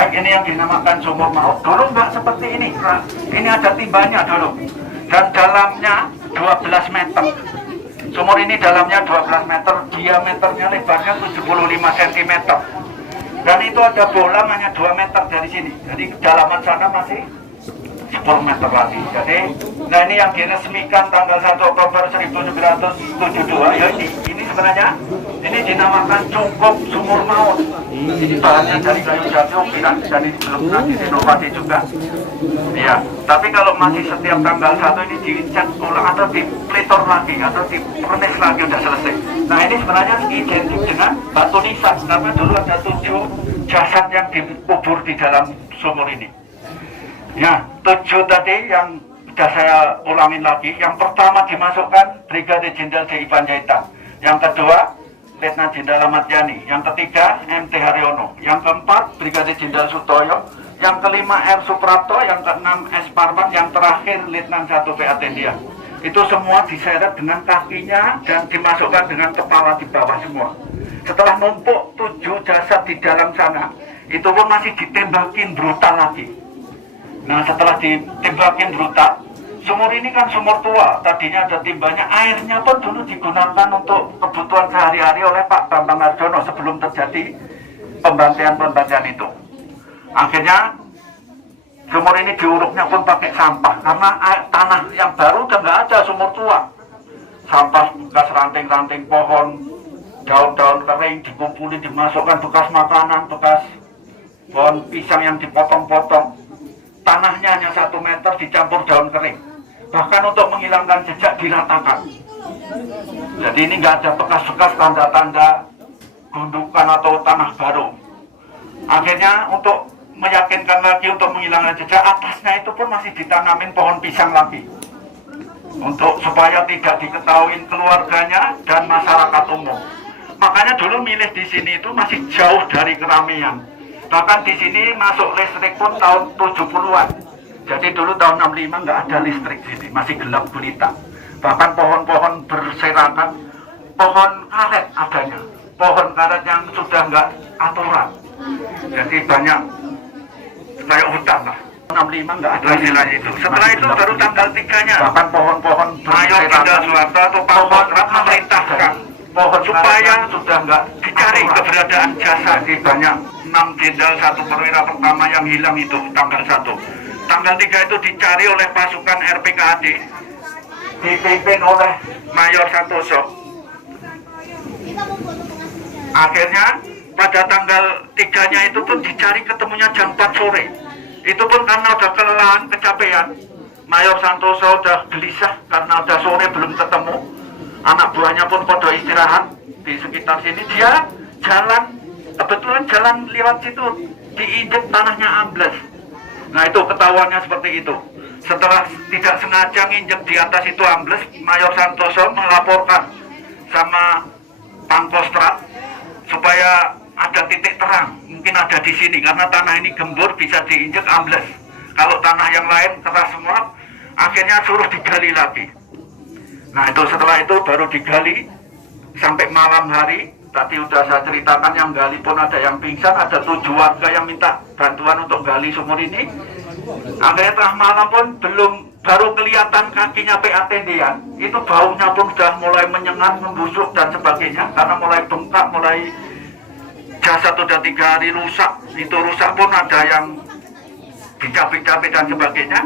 Baik, ini yang dinamakan sumur maut. Dulu nggak seperti ini. Ini ada timbanya dulu. Dan dalamnya 12 meter. Sumur ini dalamnya 12 meter, diameternya lebarnya 75 cm. Dan itu ada bolang hanya 2 meter dari sini. Jadi kedalaman sana masih 10 meter lagi. Jadi, nah ini yang diresmikan tanggal 1 Oktober 1972. Ya ini sebenarnya ini dinamakan Cungkup Sumur Maut. Ini bahannya dari kayu jati ukiran dan ini belum pernah direnovasi juga. Ya, tapi kalau masih setiap tanggal 1 ini dicat ulang atau dipletor lagi atau dipernes lagi udah selesai. Nah ini sebenarnya identik dengan batu nisan karena dulu ada 7 jasad yang dikubur di dalam sumur ini. Ya, 7 tadi yang sudah saya ulangin lagi. Yang pertama dimasukkan Brigadir Jenderal D.I. Panjaitan. Yang kedua Letnan Jenderal Ahmad Yani. Yang ketiga MT Haryono. Yang keempat Brigadir Jenderal Sutoyo. Yang kelima R. Suprapto. Yang keenam S. Parman. Yang terakhir Letnan 1 P. Atendia. Itu semua diseret dengan kakinya dan dimasukkan dengan kepala di bawah semua. Setelah numpuk 7 jasad di dalam sana, itu pun masih ditembakin brutal lagi. Nah setelah ditembakin brutal, sumur ini kan sumur tua, tadinya ada timbanya, airnya pun dulu digunakan untuk kebutuhan sehari-hari oleh Pak Bambang Harjono sebelum terjadi pembantaian itu. Akhirnya sumur ini diuruknya pun pakai sampah, karena tanah yang baru udah nggak ada sumur tua. Sampah bekas ranting-ranting pohon, daun-daun kering dikumpulin, dimasukkan bekas makanan, bekas pohon pisang yang dipotong-potong. Tanahnya hanya 1 meter dicampur daun kering. Bahkan untuk menghilangkan jejak diratakan. Jadi ini nggak ada bekas-bekas tanda-tanda gundukan atau tanah baru. Akhirnya untuk meyakinkan lagi untuk menghilangkan jejak, atasnya itu pun masih ditanamin pohon pisang lagi. Untuk supaya tidak diketahui keluarganya dan masyarakat umum. Makanya dulu milih di sini itu masih jauh dari keramaian. Bahkan di sini masuk listrik pun tahun 70-an. Jadi dulu tahun 65 nggak ada listrik di sini, masih gelap gulita. Bahkan pohon-pohon berserakan, pohon karet adanya. Pohon karet yang sudah nggak aturan. Jadi banyak kayak hutan lah. 65 nggak ada istilahnya itu. Setelah itu baru tanggal 3-nya. Bahkan pohon-pohon berserakan, atau pohon memerintahkan pohon supaya sudah nggak dicari keberadaan jasad. Jadi banyak 6 jenderal 1 perwira pertama yang hilang itu tanggal 1. Tanggal 3 itu dicari oleh pasukan RPKAD dipimpin oleh Mayor Santoso. Akhirnya pada tanggal 3-nya itu pun dicari ketemunya jam 4 sore. Itu pun karena udah kelelahan, kecapean. Mayor Santoso udah gelisah karena udah sore belum ketemu. Anak buahnya pun pada istirahat di sekitar sini. Dia jalan, kebetulan jalan lewat situ, diinjek tanahnya ambles. Nah itu ketahuannya seperti itu. Setelah tidak sengaja nginjek di atas itu ambles, Mayor Santoso melaporkan sama Pangkostrat supaya ada titik terang. Mungkin ada di sini karena tanah ini gembur bisa diinjek ambles. Kalau tanah yang lain keras semua, akhirnya suruh digali lagi. Nah itu setelah itu baru digali sampai malam hari. Tadi sudah saya ceritakan yang gali pun ada yang pingsan, ada 7 warga yang minta bantuan untuk gali sumur ini. Akhirnya tengah malam pun baru kelihatan kakinya P.A. Tendian. Itu baunya pun sudah mulai menyengat, membusuk dan sebagainya. Karena mulai bengkak, mulai jasad sudah 3 hari rusak. Itu rusak pun ada yang dicapik-capik dan sebagainya.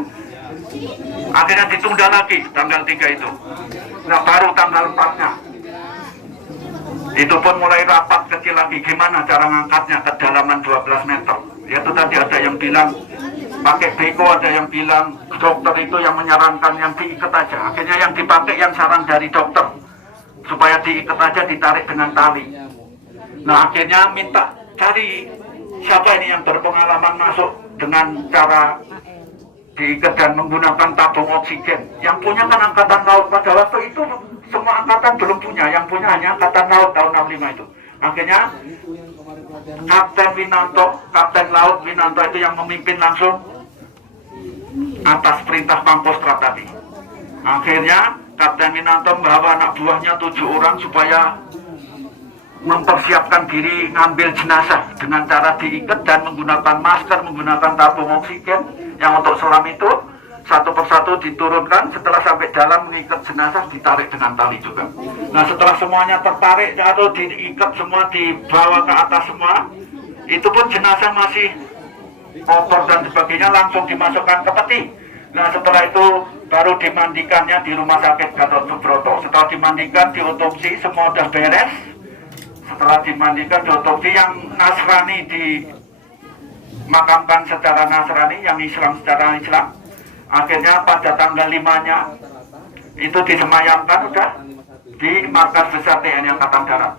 Akhirnya ditunda lagi tanggal 3 itu. Nah baru tanggal 4-nya. Itu pun mulai rapat kecil lagi, gimana cara ngangkatnya ke dalaman 12 meter. Itu tadi ada yang bilang pakai beko, ada yang bilang dokter itu yang menyarankan yang diikat aja. Akhirnya yang dipakai yang saran dari dokter supaya diikat aja, ditarik dengan tali. Nah akhirnya minta cari siapa ini yang berpengalaman masuk dengan cara diikat dan menggunakan tabung oksigen. Yang punya kan Angkatan Laut pada waktu itu. Semua angkatan belum punya, yang punya hanya Angkatan Laut tahun 65 itu. Akhirnya Kapten Laut Winanto itu yang memimpin langsung atas perintah Pangkostrat tadi. Akhirnya Kapten Winanto membawa anak buahnya 7 orang supaya mempersiapkan diri ngambil jenazah dengan cara diikat dan menggunakan masker, menggunakan tabung oksigen yang untuk selam itu satu persatu diturunkan. Setelah sampai dalam mengikat jenazah ditarik dengan tali juga. Nah setelah semuanya tertarik atau diikat semua, dibawa ke atas semua, itu pun jenazah masih kotor dan sebagainya, langsung dimasukkan ke peti. Nah setelah itu baru dimandikannya di Rumah Sakit Gatot Subroto. Setelah dimandikan, diotopsi, semua sudah beres. Setelah dimandikan, diotopsi, yang Nasrani dimakamkan secara Nasrani, yang Islam secara Islam. Akhirnya pada tanggal 5-nya itu disemayamkan udah di markas besar TNI Angkatan Darat.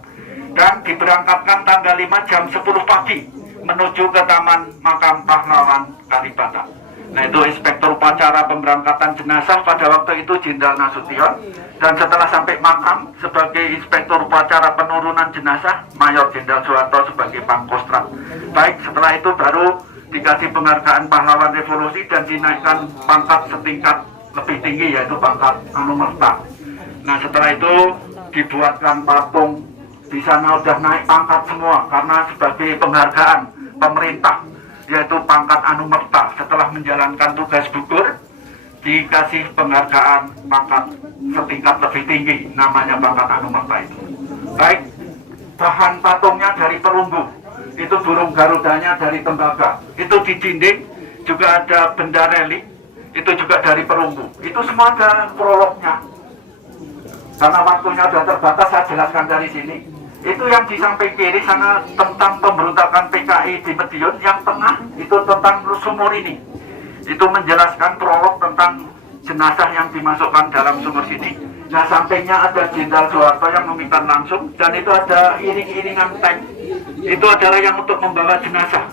Dan diberangkatkan tanggal 5 jam 10 pagi menuju ke Taman Makam Pahlawan Kalibata. Nah itu inspektur upacara pemberangkatan jenazah pada waktu itu Jenderal Nasution. Dan setelah sampai makam, sebagai inspektur upacara penurunan jenazah Mayor Jenderal Soeharto sebagai Pangkostrat. Baik, setelah itu baru dikasih penghargaan pahlawan revolusi dan dinaikkan pangkat setingkat lebih tinggi, yaitu pangkat Anumerta. Nah setelah itu dibuatkan patung. Di sana udah naik pangkat semua karena sebagai penghargaan pemerintah, yaitu pangkat Anumerta. Setelah menjalankan tugas gugur, dikasih penghargaan pangkat setingkat lebih tinggi, namanya pangkat Anumerta itu. Baik, bahan patungnya dari perunggu, itu burung garudanya dari tembaga, itu di dinding juga ada benda relik, itu juga dari perunggu. Itu semua ada prolognya. Karena waktunya sudah terbatas, saya jelaskan dari sini. Itu yang di samping kiri sana tentang pemberontakan PKI di Madiun, yang tengah itu tentang sumur ini. Itu menjelaskan prolog tentang jenazah yang dimasukkan dalam sumur sini. Nah sampingnya ada Jenderal Soeharto yang meminta langsung, dan itu ada iring-iringan tank. Itu adalah yang untuk membawa jenazah.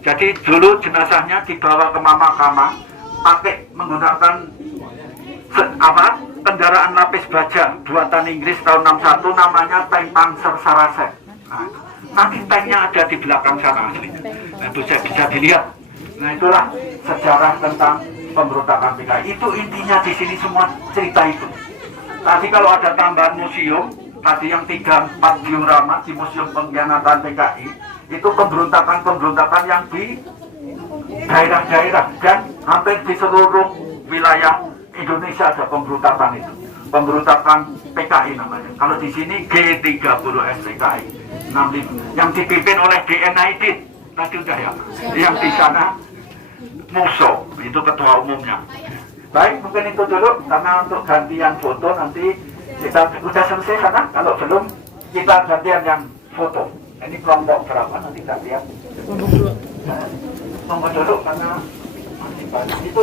Jadi dulu jenazahnya dibawa ke Mamakama pakai menggunakan kendaraan lapis baja buatan Inggris tahun 61, namanya tank Panzer Sarasen. Nah, nanti tanknya ada di belakang sana aslinya. Nah, itu bisa dilihat. Nah itulah sejarah tentang pemberontakan PKI. Itu intinya di sini semua cerita itu. Tadi kalau ada tambahan museum, tadi yang 3-4 diorama di Museum Pengkhianatan PKI, itu pemberontakan yang di daerah-daerah dan hampir di seluruh wilayah Indonesia ada pemberontakan itu. Pemberontakan PKI namanya. Kalau di sini G30S PKI 65 yang dipimpin oleh DNID. Tadi udah ya. Yang di sana Muso, itu ketua umumnya. Baik, mungkin itu dulu karena untuk gantian foto nanti kita udah selesai sana. Kalau belum kita gantian yang foto. Ini kelompok berapa nanti gantian? Kelompok dulu karena masih banyak itu.